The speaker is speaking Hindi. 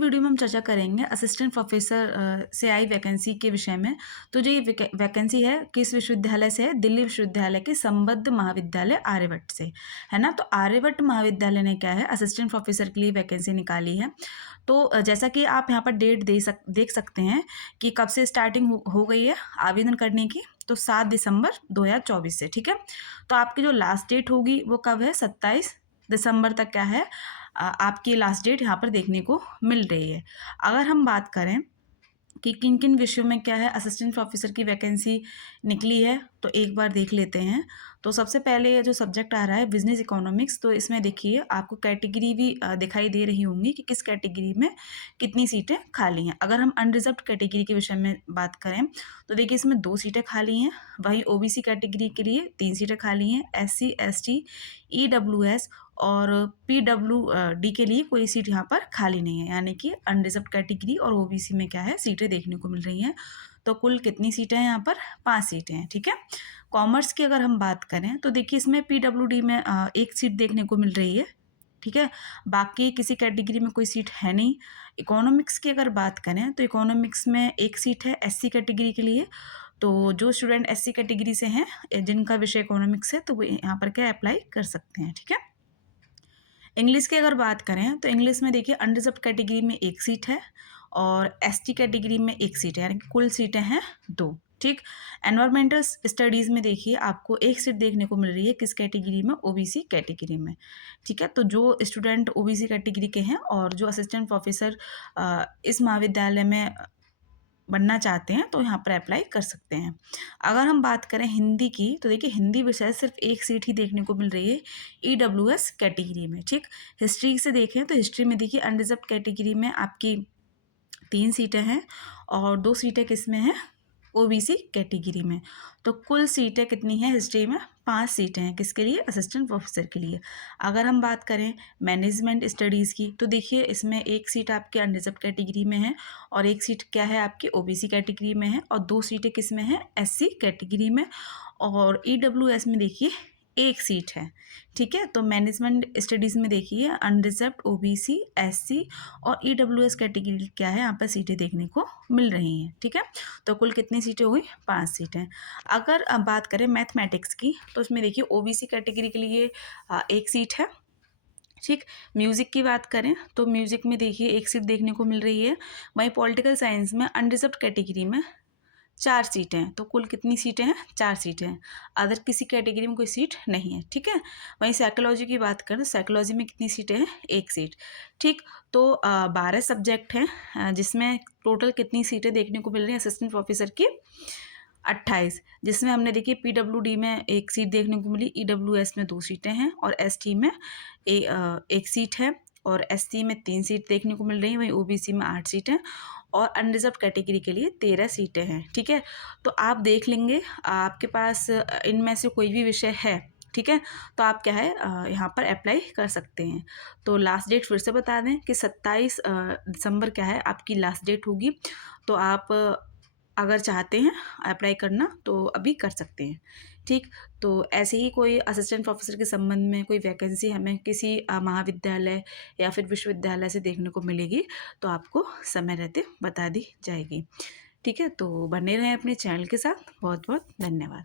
वीडियो में हम चर्चा करेंगे असिस्टेंट प्रोफेसर से आई वैकेंसी के विषय में। तो जो ये वैकेंसी है किस विश्वविद्यालय से है? दिल्ली विश्वविद्यालय के संबद्ध महाविद्यालय आर्यभट्ट से, है ना। तो आर्यभट्ट महाविद्यालय ने क्या है, असिस्टेंट प्रोफेसर के लिए वैकेंसी निकाली है। तो जैसा कि आप यहाँ पर डेट देख सकते हैं कि कब से स्टार्टिंग हो गई है आवेदन करने की। तो 7 दिसंबर 2024 से, ठीक है। तो आपकी जो लास्ट डेट होगी वो कब है? 27 दिसंबर तक क्या है, आपकी लास्ट डेट यहाँ पर देखने को मिल रही है। अगर हम बात करें कि किन किन विषयों में क्या है असिस्टेंट प्रोफेसर की वैकेंसी निकली है, तो एक बार देख लेते हैं। तो सबसे पहले ये जो सब्जेक्ट आ रहा है बिजनेस इकोनॉमिक्स, तो इसमें देखिए आपको कैटेगरी भी दिखाई दे रही होंगी कि किस कैटेगरी में कितनी सीटें खाली हैं। अगर हम अनरिजर्व्ड कैटेगरी के विषय में बात करें तो देखिए इसमें 2 सीटें खाली हैं। वहीं ओबीसी कैटेगरी के लिए 3 सीटें खाली हैं। एससी, एसटी, ईडब्ल्यूएस और पीडब्ल्यूडी के लिए कोई सीट यहाँ पर खाली नहीं है, यानी कि अनरिजर्व्ड कैटेगरी और ओबीसी में क्या है, सीटें देखने को मिल रही हैं। तो कुल कितनी सीटें हैं यहाँ पर? 5 सीटें हैं, ठीक है। कॉमर्स की अगर हम बात करें तो देखिए इसमें पीडब्ल्यूडी में 1 सीट देखने को मिल रही है, ठीक है। बाकी किसी कैटेगरी में कोई सीट है नहीं। इकोनॉमिक्स की अगर बात करें तो इकोनॉमिक्स में 1 सीट है एससी कैटेगरी के लिए। तो जो स्टूडेंट एससी कैटेगरी से हैं, जिनका विषय इकोनॉमिक्स है, तो वो यहाँ पर क्या अप्लाई कर सकते हैं, ठीक है। इंग्लिश की अगर बात करें तो इंग्लिश में देखिए अनरिजर्व्ड कैटेगरी में 1 सीट है और एसटी कैटेगरी में 1 सीट है, यानी कि कुल सीटें हैं 2, ठीक। एनवायरमेंटल स्टडीज़ में देखिए आपको 1 सीट देखने को मिल रही है, किस कैटेगरी में? ओबीसी कैटेगरी में, ठीक है। तो जो स्टूडेंट ओबीसी कैटेगरी के हैं और जो असिस्टेंट प्रोफेसर इस महाविद्यालय में बनना चाहते हैं तो यहाँ पर अप्लाई कर सकते हैं। अगर हम बात करें हिंदी की तो देखिए हिंदी विषय सिर्फ 1 सीट ही देखने को मिल रही है ईडब्ल्यूएस कैटेगरी में, ठीक। हिस्ट्री से देखें तो हिस्ट्री में देखिए अनरिजर्व्ड कैटेगरी में आपकी 3 सीटें हैं और 2 सीटें किस में हैं? ओबीसी कैटेगरी में। तो कुल सीटें कितनी हैं हिस्ट्री में? 5 सीटें हैं, किसके लिए? असिस्टेंट प्रोफेसर के लिए। अगर हम बात करें मैनेजमेंट स्टडीज़ की तो देखिए इसमें 1 सीट आपके अनरिजर्व्ड कैटेगरी में है और 1 सीट क्या है आपकी ओबीसी कैटेगरी में है और 2 सीटें किस में हैं? एससी कैटेगरी में। और ईडब्ल्यूएस में देखिए 1 सीट है, ठीक है। तो मैनेजमेंट स्टडीज़ में देखिए अनरिजर्व्ड, ओबीसी, एससी और ईडब्ल्यूएस कैटेगरी क्या है, यहाँ पर सीटें देखने को मिल रही हैं, ठीक है। तो कुल कितनी सीटें हुई? 5 सीटें। अगर बात करें मैथमेटिक्स की तो उसमें देखिए ओबीसी कैटेगरी के लिए 1 सीट है, ठीक। म्यूज़िक की बात करें तो म्यूज़िक में देखिए 1 सीट देखने को मिल रही है। वहीं पॉलिटिकल साइंस में अनरिजर्व्ड कैटेगरी में 4 सीटें हैं। तो कुल कितनी सीटें हैं? 4 सीटें हैं। अदर किसी कैटेगरी में कोई सीट नहीं है, ठीक है। वहीं साइकोलॉजी की बात करें तो साइकोलॉजी में कितनी सीटें हैं? 1 सीट, ठीक। तो 12 सब्जेक्ट हैं, जिसमें टोटल कितनी सीटें देखने को मिल रही हैं असिस्टेंट प्रोफेसर की? 28, जिसमें हमने देखिए पीडब्ल्यूडी में 1 सीट देखने को मिली, ईडब्ल्यूएस में 2 सीटें हैं और एसटी में 1 सीट है और एससी में 3 सीट देखने को मिल रही हैं। वहीं ओबीसी में 8 सीटें और अनरिजर्व्ड कैटेगरी के लिए 13 सीटें हैं, ठीक है। तो आप देख लेंगे आपके पास इनमें से कोई भी विषय है, ठीक है, तो आप क्या है यहाँ पर अप्लाई कर सकते हैं। तो लास्ट डेट फिर से बता दें कि 27 दिसंबर क्या है आपकी लास्ट डेट होगी। तो आप अगर चाहते हैं अप्लाई करना तो अभी कर सकते हैं, ठीक। तो ऐसे ही कोई असिस्टेंट प्रोफेसर के संबंध में कोई वैकेंसी हमें किसी महाविद्यालय या फिर विश्वविद्यालय से देखने को मिलेगी तो आपको समय रहते बता दी जाएगी, ठीक है। तो बने रहें अपने चैनल के साथ। बहुत बहुत धन्यवाद।